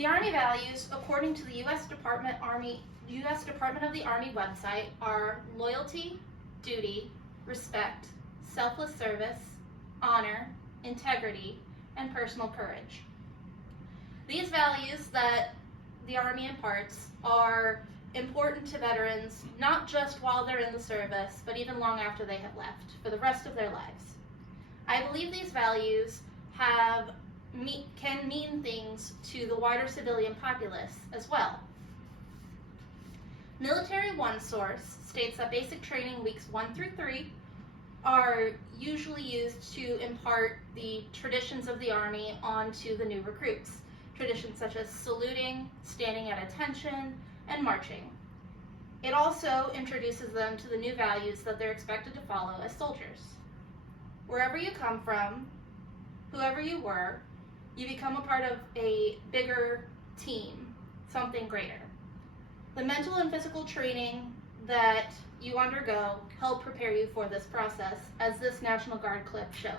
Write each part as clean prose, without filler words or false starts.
The Army values, according to the U.S. Department of the Army website, are loyalty, duty, respect, selfless service, honor, integrity, and personal courage. These values that the Army imparts are important to veterans, not just while they're in the service, but even long after they have left, for the rest of their lives. I believe these values can mean things to the wider civilian populace as well. Military OneSource states that basic training weeks 1 through 3 are usually used to impart the traditions of the Army onto the new recruits. Traditions such as saluting, standing at attention, and marching. It also introduces them to the new values that they're expected to follow as soldiers. Wherever you come from, whoever you were, you become a part of a bigger team, something greater. The mental and physical training that you undergo help prepare you for this process, as this National Guard clip shows.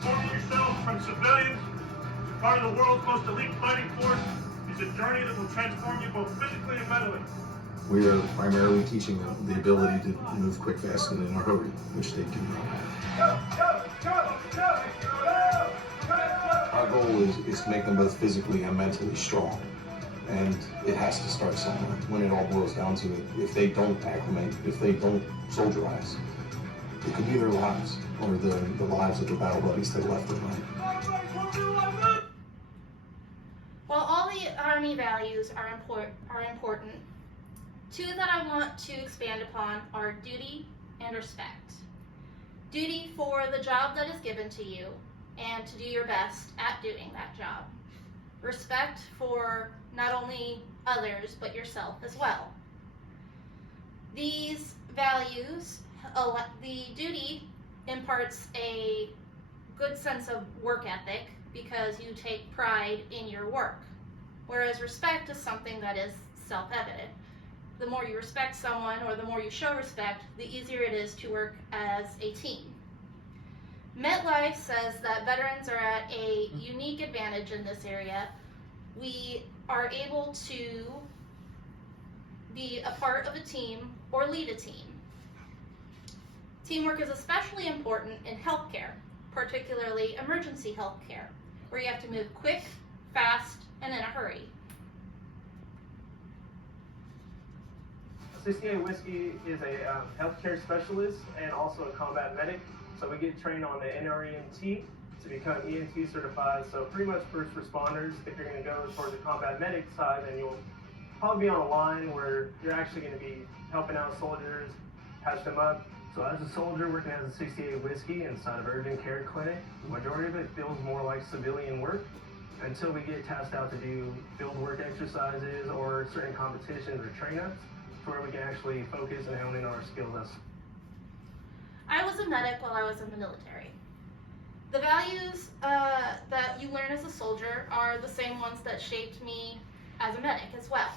Transforming yourself from civilians to part of the world's most elite fighting force is a journey that will transform you both physically and mentally. We are primarily teaching them the ability to move quick, fast, and in a hurry, which they do not have. Our goal is to make them both physically and mentally strong. And it has to start somewhere. When it all boils down to it, if they don't acclimate, if they don't soldierize, it could be their lives or the lives of the battle buddies that left behind. While all the Army values are important, two that I want to expand upon are duty and respect. Duty for the job that is given to you and to do your best at doing that job. Respect for not only others, but yourself as well. These values, the duty imparts a good sense of work ethic because you take pride in your work, whereas respect is something that is self-evident. The more you respect someone or the more you show respect, the easier it is to work as a team. MetLife says that veterans are at a unique advantage in this area. We are able to be a part of a team or lead a team. Teamwork is especially important in healthcare, particularly emergency healthcare, where you have to move quick, fast, and in a hurry. CCA Whiskey is a healthcare specialist and also a combat medic. So we get trained on the NREMT to become EMT certified. So pretty much first responders, if you're going to go towards the combat medic side, then you'll probably be on a line where you're actually going to be helping out soldiers, patch them up. So as a soldier working as a 68 Whiskey inside of urgent care clinic, the majority of it feels more like civilian work until we get tasked out to do field work exercises or certain competitions or train-ups to where we can actually focus and hone in our skills. I was a medic while I was in the military. The values that you learn as a soldier are the same ones that shaped me as a medic as well.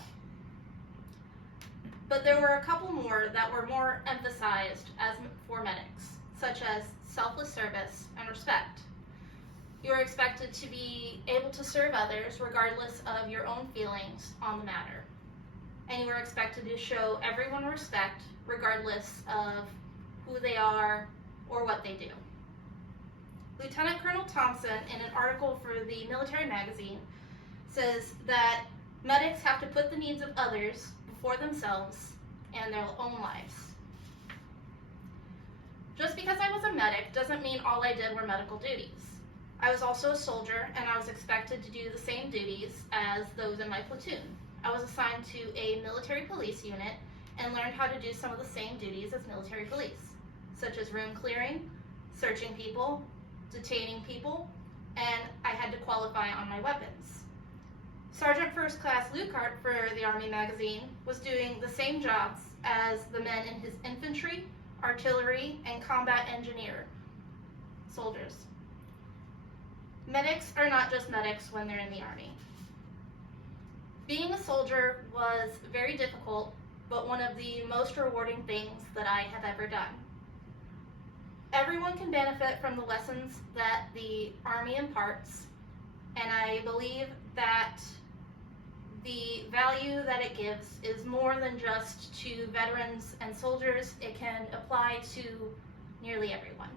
But there were a couple more that were more emphasized for medics, such as selfless service and respect. You are expected to be able to serve others regardless of your own feelings on the matter. And you are expected to show everyone respect regardless of who they are or what they do. Lieutenant Colonel Thompson, in an article for the Military Magazine, says that medics have to put the needs of others before themselves and their own lives. Just because I was a medic doesn't mean all I did were medical duties. I was also a soldier, and I was expected to do the same duties as those in my platoon. I was assigned to a military police unit and learned how to do some of the same duties as military police, such as room clearing, searching people, detaining people, and I had to qualify on my weapons. Sergeant First Class Lukart for the Army magazine was doing the same jobs as the men in his infantry, artillery, and combat engineer soldiers. Medics are not just medics when they're in the Army. Being a soldier was very difficult, but one of the most rewarding things that I have ever done. Everyone can benefit from the lessons that the Army imparts, And I believe that the value that it gives is more than just to veterans and soldiers. It can apply to nearly everyone.